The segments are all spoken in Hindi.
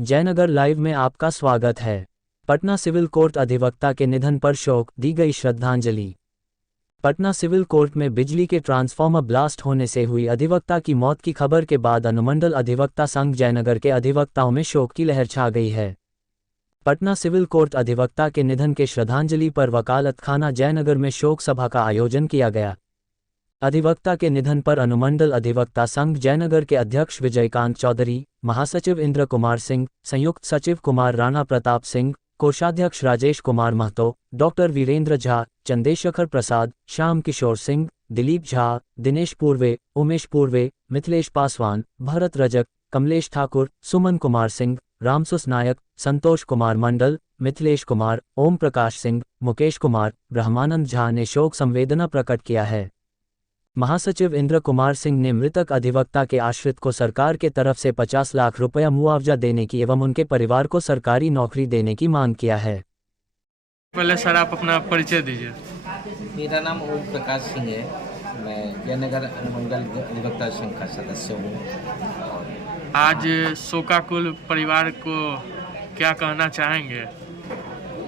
जयनगर लाइव में आपका स्वागत है। पटना सिविल कोर्ट अधिवक्ता के निधन पर शोक, दी गई श्रद्धांजलि। पटना सिविल कोर्ट में बिजली के ट्रांसफार्मर ब्लास्ट होने से हुई अधिवक्ता की मौत की खबर के बाद अनुमंडल अधिवक्ता संघ जयनगर के अधिवक्ताओं में शोक की लहर छा गई है। पटना सिविल कोर्ट अधिवक्ता के निधन के श्रद्धांजलि पर वकालत खाना जयनगर में शोक सभा का आयोजन किया गया। अधिवक्ता के निधन पर अनुमंडल अधिवक्ता संघ जयनगर के अध्यक्ष विजयकांत चौधरी, महासचिव इंद्र कुमार सिंह, संयुक्त सचिव कुमार राणा प्रताप सिंह, कोषाध्यक्ष राजेश कुमार महतो, डॉक्टर वीरेंद्र झा, चंदेशखर प्रसाद, श्याम किशोर सिंह, दिलीप झा, दिनेश पूर्वे, उमेश पूर्वे, मिथिलेश पासवान, भरत रजक, कमलेश ठाकुर, सुमन कुमार सिंह, रामसुस नायक, संतोष कुमार मंडल, मिथिलेश कुमार, ओम प्रकाश सिंह, मुकेश कुमार, ब्रह्मानंद झा ने शोक संवेदना प्रकट किया है। महासचिव इंद्र कुमार सिंह ने मृतक अधिवक्ता के आश्रित को सरकार के तरफ से 50 लाख रुपया मुआवजा देने की एवं उनके परिवार को सरकारी नौकरी देने की मांग किया है। पहले सर आप अपना परिचय दीजिए। मेरा नाम ओम प्रकाश सिंह है। मैं जयनगर अनुमंडल अधिवक्ता संघ का सदस्य हूँ। आज शोकाकुल परिवार को क्या कहना चाहेंगे?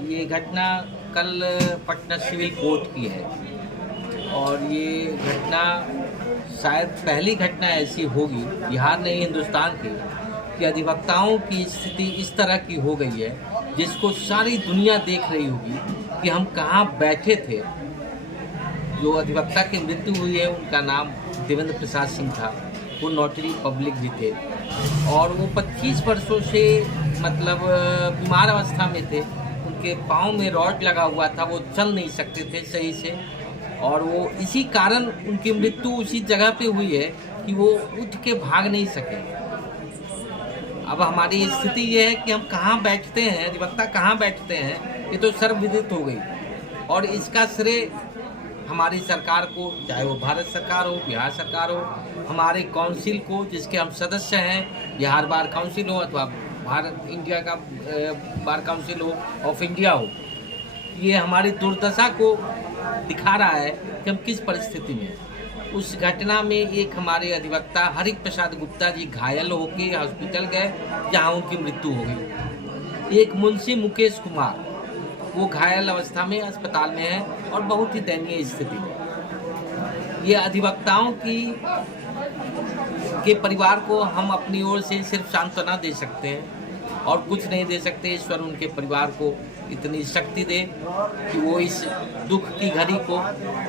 ये घटना कल पटना सिविल कोर्ट की है और ये घटना शायद पहली घटना ऐसी होगी बिहार नहीं हिंदुस्तान की कि अधिवक्ताओं की स्थिति इस तरह की हो गई है जिसको सारी दुनिया देख रही होगी कि हम कहाँ बैठे थे। जो अधिवक्ता की मृत्यु हुई है उनका नाम देवेंद्र प्रसाद सिंह था। वो नोटरी पब्लिक भी थे और वो 25 वर्षों से मतलब बीमार अवस्था में थे। उनके पाँव में रॉड लगा हुआ था, वो चल नहीं सकते थे सही से और वो इसी कारण उनकी मृत्यु उसी जगह पे हुई है कि वो उठ के भाग नहीं सके। अब हमारी स्थिति ये है कि हम कहाँ बैठते हैं, अधिवक्ता कहाँ बैठते हैं, ये तो सर्वविदित हो गई और इसका श्रेय हमारी सरकार को, चाहे वो भारत सरकार हो, बिहार सरकार हो, हमारे काउंसिल को जिसके हम सदस्य हैं, बिहार बार काउंसिल हो अथवा भारत इंडिया का बार काउंसिल हो ऑफ इंडिया हो, ये हमारी दुर्दशा को दिखा रहा है कि हम किस परिस्थिति में हैं। उस घटना में एक हमारे अधिवक्ता हरिक प्रसाद गुप्ता जी घायल होकर हॉस्पिटल गए जहां उनकी मृत्यु हो गई। एक मुंशी मुकेश कुमार वो घायल अवस्था में अस्पताल में है और बहुत ही दयनीय स्थिति में। ये अधिवक्ताओं के परिवार को हम अपनी ओर से सिर्फ सांत्वना दे सकते हैं और कुछ नहीं दे सकते। ईश्वर उनके परिवार को इतनी शक्ति दे कि वो इस दुख की घड़ी को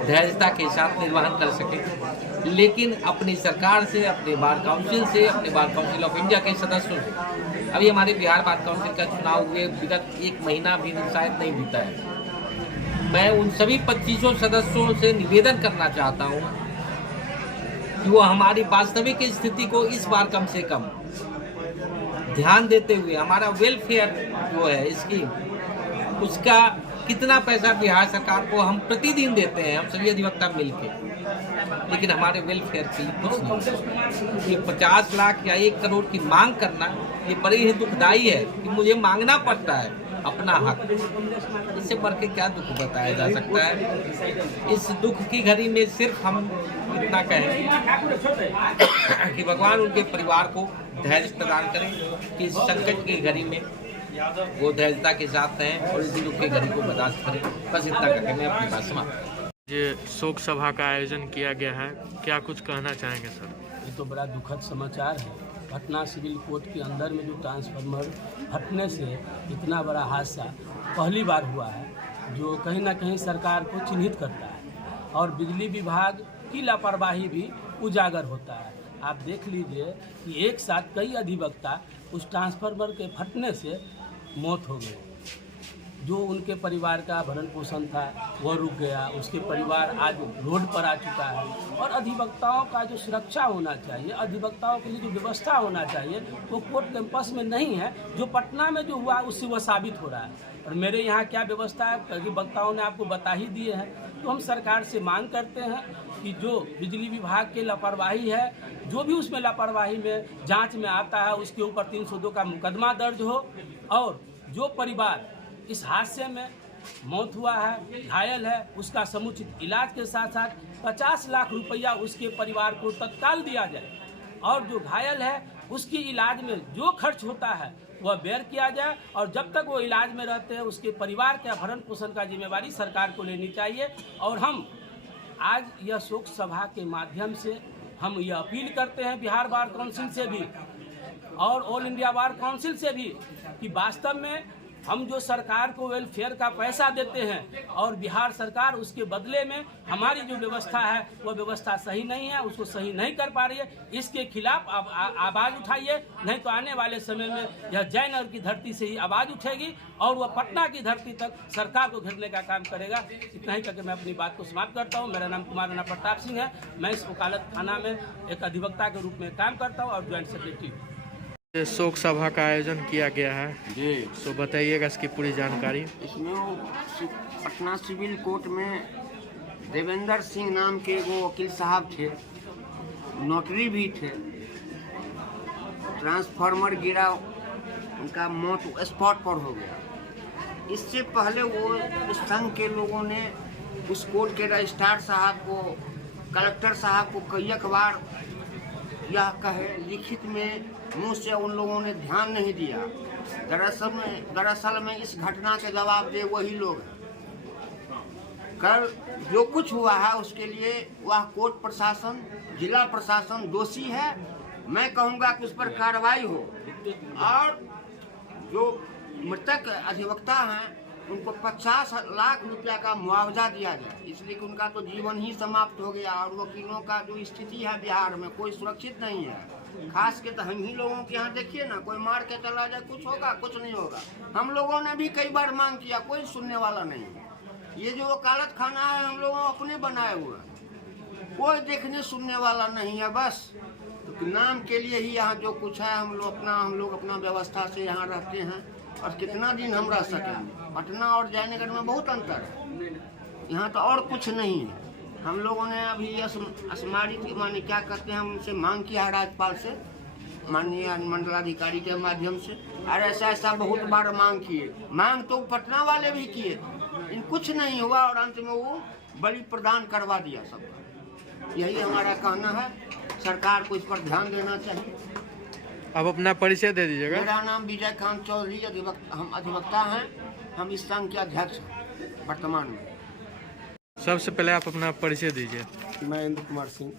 धैर्यता के साथ निर्वहन कर सके। लेकिन अपनी सरकार से, अपने बार काउंसिल से, अपने बार काउंसिल ऑफ इंडिया के सदस्यों से, अभी हमारे बिहार बार काउंसिल का चुनाव हुए विगत 1 महीना भी शायद नहीं बीता है। मैं उन सभी 25 सदस्यों से निवेदन करना चाहता हूँ कि वो हमारी वास्तविक स्थिति को इस बार कम से कम ध्यान देते हुए हमारा वेलफेयर जो है स्कीम, उसका कितना पैसा बिहार सरकार को हम प्रतिदिन देते हैं, हम सभी अधिवक्ता मिलके, लेकिन हमारे वेलफेयर की कुछ नहीं। ये 50 लाख या 1 करोड़ की मांग करना ये बड़ी ही दुखदाई है कि मुझे मांगना पड़ता है अपना हक। इससे बढ़ के क्या दुख बताया जा सकता है। इस दुख की घड़ी में सिर्फ हम इतना कहें कि भगवान उनके परिवार को धैर्य प्रदान करें कि इस संकट की घड़ी में वो धैर्यता के साथ हैं और इस दुख की घड़ी को बर्दाश्त करें। बस इतना करके मैं अपनी बात समाप्त। ये शोक सभा का आयोजन किया गया है, क्या कुछ कहना चाहेंगे सर? ये तो बड़ा दुखद समाचार है। पटना सिविल कोर्ट के अंदर में जो ट्रांसफार्मर फटने से इतना बड़ा हादसा पहली बार हुआ है, जो कहीं ना कहीं सरकार को चिन्हित करता है और बिजली विभाग की लापरवाही भी उजागर होता है। आप देख लीजिए कि एक साथ कई अधिवक्ता उस ट्रांसफार्मर के फटने से मौत हो गई। जो उनके परिवार का भरण पोषण था वो रुक गया, उसके परिवार आज रोड पर आ चुका है। और अधिवक्ताओं का जो सुरक्षा होना चाहिए, अधिवक्ताओं के लिए जो व्यवस्था होना चाहिए, वो कोर्ट कैंपस में नहीं है। जो पटना में जो हुआ उससे वो साबित हो रहा है। और मेरे यहाँ क्या व्यवस्था है अधिवक्ताओं ने आपको बता ही दिए हैं। तो हम सरकार से मांग करते हैं कि जो बिजली विभाग की लापरवाही है, जो भी उसमें लापरवाही में जांच में आता है, उसके ऊपर 302 का मुकदमा दर्ज हो और जो परिवार इस हादसे में मौत हुआ है, घायल है, उसका समुचित इलाज के साथ साथ 50 लाख रुपया उसके परिवार को तत्काल दिया जाए और जो घायल है उसकी इलाज में जो खर्च होता है वह बेयर किया जाए, और जब तक वो इलाज में रहते हैं उसके परिवार के भरण पोषण का जिम्मेवारी सरकार को लेनी चाहिए। और हम आज यह शोक सभा के माध्यम से हम यह अपील करते हैं बिहार बार काउंसिल से भी और ऑल इंडिया बार काउंसिल से भी कि वास्तव में हम जो सरकार को वेलफेयर का पैसा देते हैं और बिहार सरकार उसके बदले में हमारी जो व्यवस्था है वह व्यवस्था सही नहीं है, उसको सही नहीं कर पा रही है। इसके खिलाफ आप आवाज़ उठाइए, नहीं तो आने वाले समय में यह जयनगर की धरती से ही आवाज़ उठेगी और वह पटना की धरती तक सरकार को घेरने का काम करेगा। इतना ही करके मैं अपनी बात को समाप्त करता हूँ। मेरा नाम कुमार राणा प्रताप सिंह है। मैं इस वकालत खाना में एक अधिवक्ता के रूप में काम करता हूँ और ज्वाइंट सेक्रेटरी हूँ। शोक सभा का आयोजन किया गया है जी। तो बताइएगा इसकी पूरी जानकारी। इसमें वो पटना सिविल कोर्ट में देवेंद्र सिंह नाम के वो वकील साहब थे, नोटरी भी थे। ट्रांसफार्मर गिरा, उनका मौत स्पॉट पर हो गया। इससे पहले वो उस संघ के लोगों ने उस कोर्ट के रजिस्ट्रार साहब को, कलेक्टर साहब को कई बार यह कहे लिखित में, मुंह से उन लोगों ने ध्यान नहीं दिया। दरअसल में इस घटना के जवाब दे वही लोग हैं। कल जो कुछ हुआ है उसके लिए वह कोर्ट प्रशासन, जिला प्रशासन दोषी है। मैं कहूँगा कि उस पर कार्रवाई हो और जो मृतक अधिवक्ता हैं उनको 50 लाख रुपया का मुआवजा दिया जाए, इसलिए कि उनका तो जीवन ही समाप्त हो गया। और वकीलों का जो स्थिति है बिहार में, कोई सुरक्षित नहीं है। खास के तो हम ही लोगों के यहाँ देखिए ना, कोई मार के चला जाए, कुछ होगा, कुछ नहीं होगा। हम लोगों ने भी कई बार मांग किया, कोई सुनने वाला नहीं है। ये जो वकालत खाना है हम लोगों अपने बनाए हुए हैं, कोई देखने सुनने वाला नहीं है। बस तो नाम के लिए ही यहाँ जो कुछ है हम लोग अपना व्यवस्था से यहाँ रहते हैं। और कितना दिन हम रह सकेंगे? पटना और जयनगर में बहुत अंतर है, यहाँ तो और कुछ नहीं है। हम लोगों ने अभी स्मारित माने क्या कहते हैं, हम उनसे मांग किया है राज्यपाल से, माननीय मंडलाधिकारी के माध्यम से, और ऐसा बहुत बार मांग किए। मांग तो पटना वाले भी किए, इन कुछ नहीं हुआ और अंत में वो बलि प्रदान करवा दिया सबका। यही हमारा कहना है, सरकार को इस पर ध्यान देना चाहिए। अब अपना परिचय दे दीजिएगा। मेरा नाम विजय कांत चौधरी, हम अधिवक्ता हैं, हम इस संघ के अध्यक्ष हैं वर्तमान में। सबसे पहले आप अपना परिचय दीजिए। मैं इंद्र कुमार सिंह,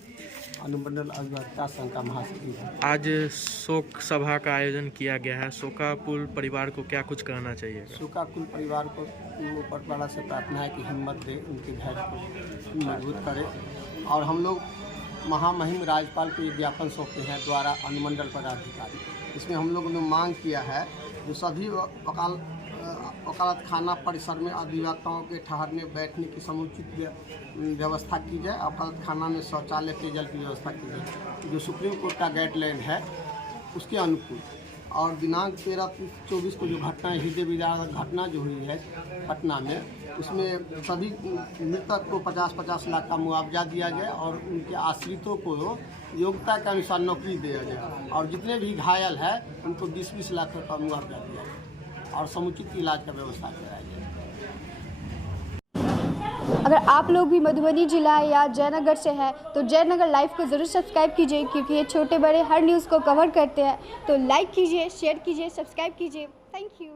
अनुमंडल अधिवक्ता संघ का महासचिव हूँ। आज शोक सभा का आयोजन किया गया है, शोकाकुल परिवार को क्या कुछ कहना चाहिए? शोकाकुल परिवार को ऊपर वाला से प्रार्थना है कि हिम्मत दे, उनके धैर्य को मजबूत करे। और हम लोग महामहिम राज्यपाल को ज्ञापन सौंपते हैं द्वारा अनुमंडल पदाधिकारी। इसमें हम लोगों ने मांग किया है जो सभी वकालत खाना परिसर में अधिवक्ताओं के ठहरने बैठने की समुचित व्यवस्था की जाए। वकालत खाना में शौचालय, पेयजल की व्यवस्था की जाए जो सुप्रीम कोर्ट का गाइडलाइन है उसके अनुकूल। और दिनांक 13-24 को जो घटना, हृदय विदारक घटना जो हुई है पटना में, उसमें सभी मृतक को 50-50 लाख का मुआवजा दिया जाए और उनके आश्रितों को योग्यता के अनुसार नौकरी दिया जाए। और जितने भी घायल हैं उनको 20-20 लाख का मुआवजा दिया जाए और समुचित इलाज का व्यवस्था कराया जाए। अगर आप लोग भी मधुबनी जिला या जयनगर से हैं तो जयनगर लाइव को ज़रूर सब्सक्राइब कीजिए, क्योंकि ये छोटे बड़े हर न्यूज़ को कवर करते हैं। तो लाइक कीजिए, शेयर कीजिए, सब्सक्राइब कीजिए। Thank you.